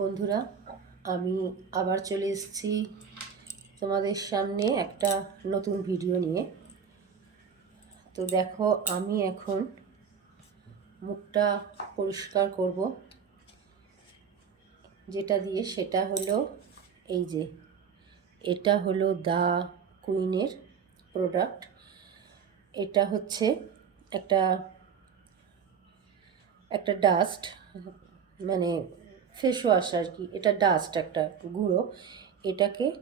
বন্ধুরা, আমি আবার চলে এসেছি তোমাদের সামনে একটা নতুন ভিডিও নিয়ে। তো দেখো, আমি এখন মুখটা পরিষ্কার করব। যেটা দিয়ে সেটা হলো এই যে, এটা হলো দা কুইনের প্রোডাক্ট এটা হচ্ছে একটা একটা ডাস্ট মানে ফেস ওয়াশ আর কি, এটা ডাস্ট একটা গুঁড়ো। এটাকে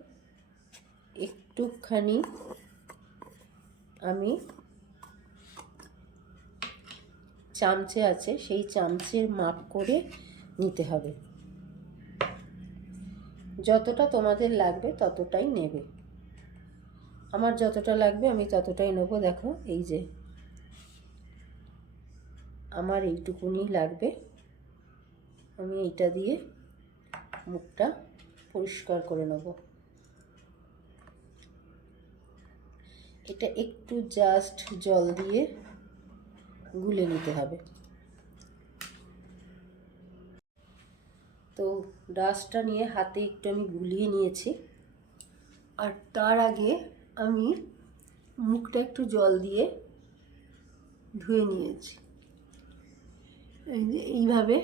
একটুখানি আমি চামচে আছে, সেই চামচের মাপ করে নিতে হবে। যতটা তোমাদের লাগবে ততটাই নেবে। আমার যতটা লাগবে আমি ততটাই নেব, দেখো, এই যে। আমার এইটুকুনি লাগবে। আমি এইটা দিয়ে মুখটা পরিষ্কার করে নেব। এটা একটু জাস্ট জল দিয়ে গুলে নিতে হবে। তো ডাস্টটা নিয়ে হাতে একটু আমি গুলিয়ে নিয়েছি। আর তার আগে আমি মুখটা একটু জল দিয়ে ধুয়ে নিয়েছি। এই এইভাবে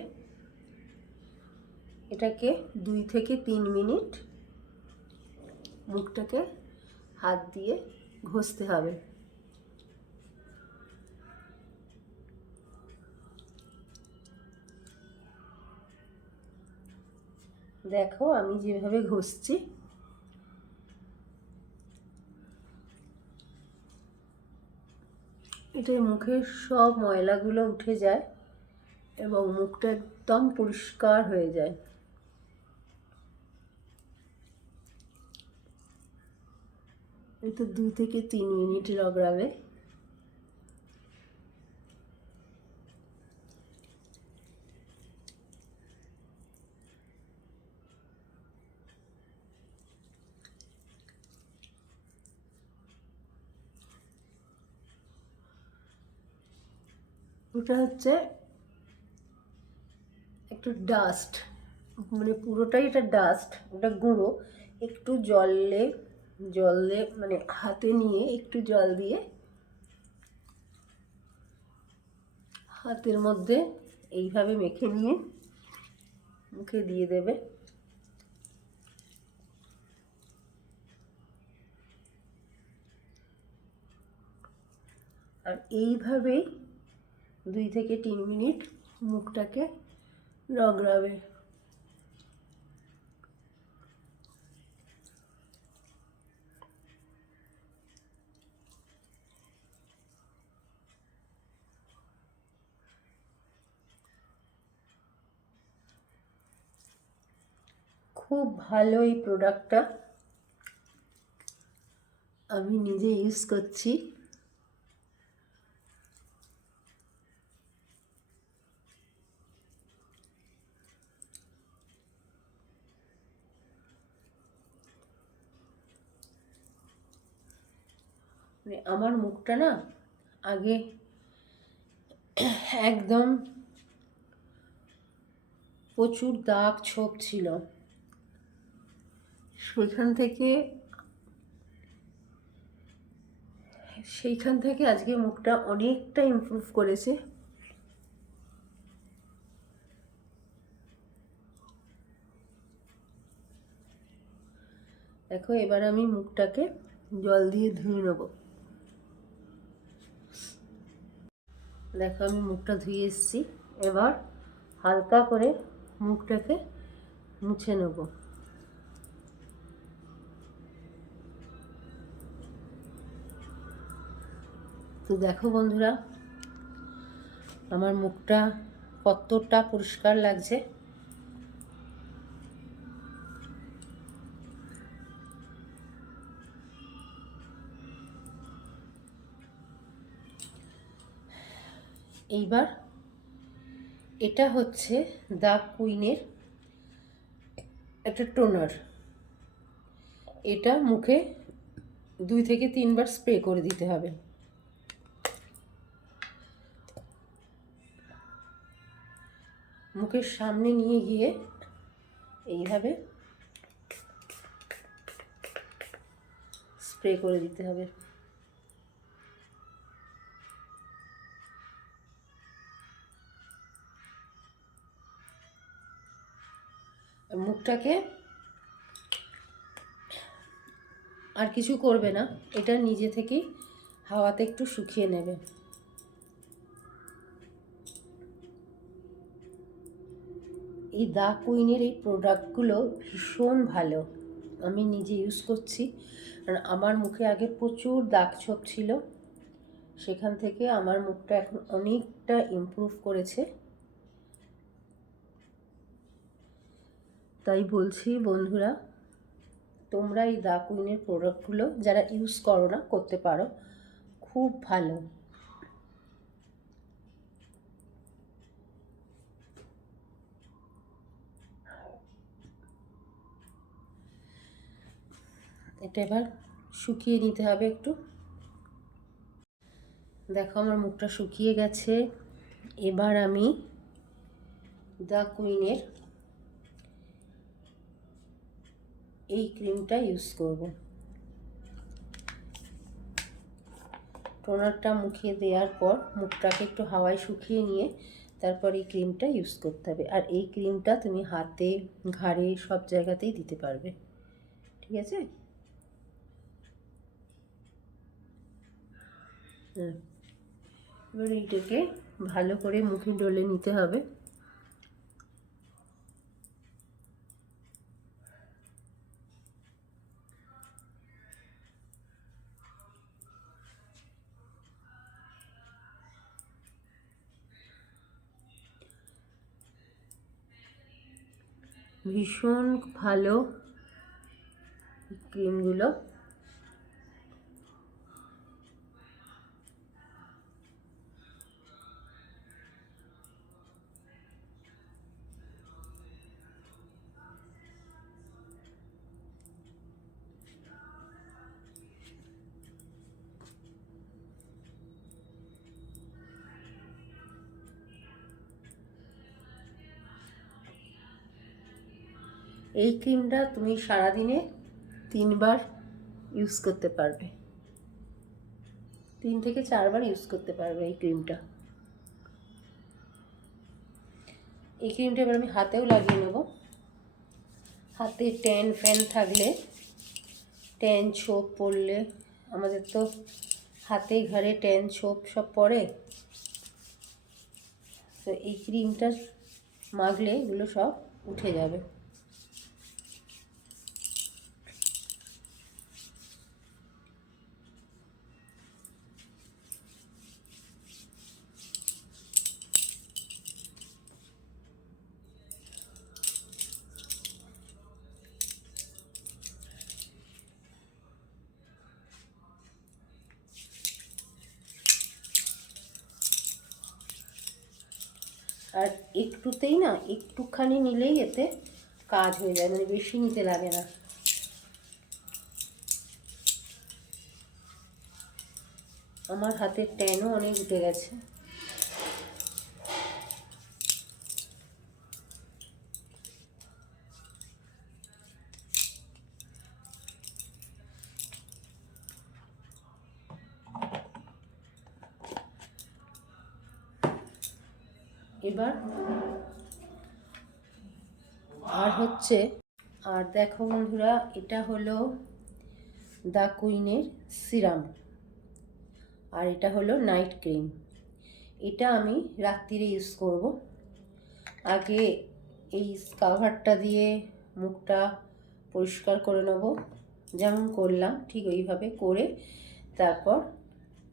এটাকে দুই থেকে তিন মিনিট মুখটাকে হাত দিয়ে ঘষতে হবে। দেখো আমি যেভাবে ঘষছি। এটা মুখের সব ময়লাগুলো উঠে যায় এবং মুখটা একদম পরিষ্কার হয়ে যায়। এটা দু থেকে তিন মিনিট রগড়াবে ওটা হচ্ছে একটু ডাস্ট মানে পুরোটাই এটা ডাস্ট ওটা গুঁড়ো, একটু জলে জলে মানে হাতে নিয়ে একটু জল দিয়ে হাতের মধ্যে এইভাবে মেখে নিয়ে মুখে দিয়ে দেবে। আর এইভাবেই দুই থেকে তিন মিনিট মুখটাকে রগড়াবে। খুব ভালো এই প্রোডাক্টটা আমি নিজে ইউজ করছি। মানে আমার মুখটা না আগে একদম প্রচুর দাগ ছোপ ছিল। সেইখান থেকে সেইখান থেকে আজকে মুখটা অনেকটা ইমপ্রুভ করেছে। দেখো, এবার আমি মুখটাকে জল দিয়ে ধুয়ে নেব। দেখো, আমি মুখটা ধুয়ে এসেছি। এবার হালকা করে মুখটাকে মুছে নেব। তো দেখো বন্ধুরা, আমার মুখটা কতটা পরিষ্কার লাগছে। এইবার এটা হচ্ছে দ্য কুইনের একটা টোনার। এটা মুখে দুই থেকে তিনবার স্প্রে করে দিতে হবে। মুখের সামনে নিয়ে গিয়ে এইভাবে স্প্রে করে দিতে হবে। মুখটাকে আর কিছু করবে না, এটা নিজে থেকেই হাওয়াতে একটু শুকিয়ে নেবে। এই দা কুইনের এই প্রোডাক্টগুলো ভীষণ ভালো। আমি নিজে ইউজ করছি। কারণ আমার মুখে আগে প্রচুর দাগ ছোপ ছিল। সেখান থেকে আমার মুখটা এখন অনেকটা ইমপ্রুভ করেছে। তাই বলছি, বন্ধুরা, তোমরা এই দা কুইনের প্রোডাক্টগুলো যারা ইউজ করো না, করতে পারো। খুব ভালো। এটা এবার শুকিয়ে নিতে হবে একটু। দেখো আমার মুখটা শুকিয়ে গেছে। এবার আমি দ্য কুইনের এই ক্রিমটা ইউজ করব। টোনারটা মুখে দেওয়ার পর মুখটাকে একটু হাওয়ায় শুকিয়ে নিয়ে তারপর এই ক্রিমটা ইউজ করতে হবে। আর এই ক্রিমটা তুমি হাতে, ঘাড়ে সব জায়গাতেই দিতে পারবে। ঠিক আছে? এবার এইটাকে ভালো করে মুখে ডলে নিতে হবে। ভীষণ ভালো ক্রিমগুলো এই ক্রিমটা তুমি সারাদিনে তিনবার ইউজ করতে পারবে। তিন থেকে চারবার ইউজ করতে পারবে এই ক্রিমটা। এই ক্রিমটা এবার আমি হাতেও লাগিয়ে নেব। হাতে ট্যান ফ্যান থাকলে ট্যান ছোপ পড়লে আমাদের তো হাতে ঘরে ট্যান ছোপ সব পড়ে। তো এই ক্রিমটা মাখলে এগুলো সব উঠে যাবে। আর একটুতেই না, একটুখানি নিলেই এতে কাজ হয়ে যায় মানে বেশি নিতে লাগে না। আমার হাতের ট্যানও অনেক উঠে গেছে। এবার আর হচ্ছে, আর দেখো বন্ধুরা, এটা হলো দ্য কুইনের সিরাম, আর এটা হলো নাইট ক্রিম। এটা আমি রাত্রিরে ইউজ করব। আগে এই কাভারটা দিয়ে মুখটা পরিষ্কার করে নেব। যেমন করলাম, ঠিক ওইভাবে করে তারপর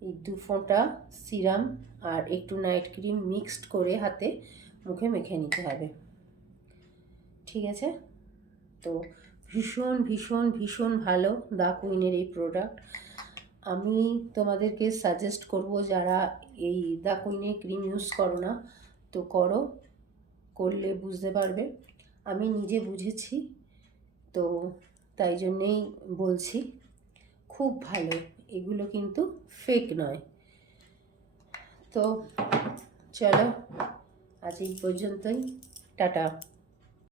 এই দু ফোঁটা সিরাম আর একটু নাইট ক্রিম মিক্সড করে হাতে মুখে মেখে নিতে হবে। ঠিক আছে? তো ভীষণ ভীষণ ভীষণ ভালো দা কুইনের এই প্রোডাক্ট আমি তোমাদেরকে সাজেস্ট করব যারা এই দা কুইনের ক্রিম ইউজ করো না, তো করো, করলে বুঝতে পারবে। আমি নিজে বুঝেছি, তো তাই জন্যেই বলছি, খুব ভালো। এগুলো কিন্তু ফেক নয়। তো চলো আজ এই পর্যন্তই। টাটা।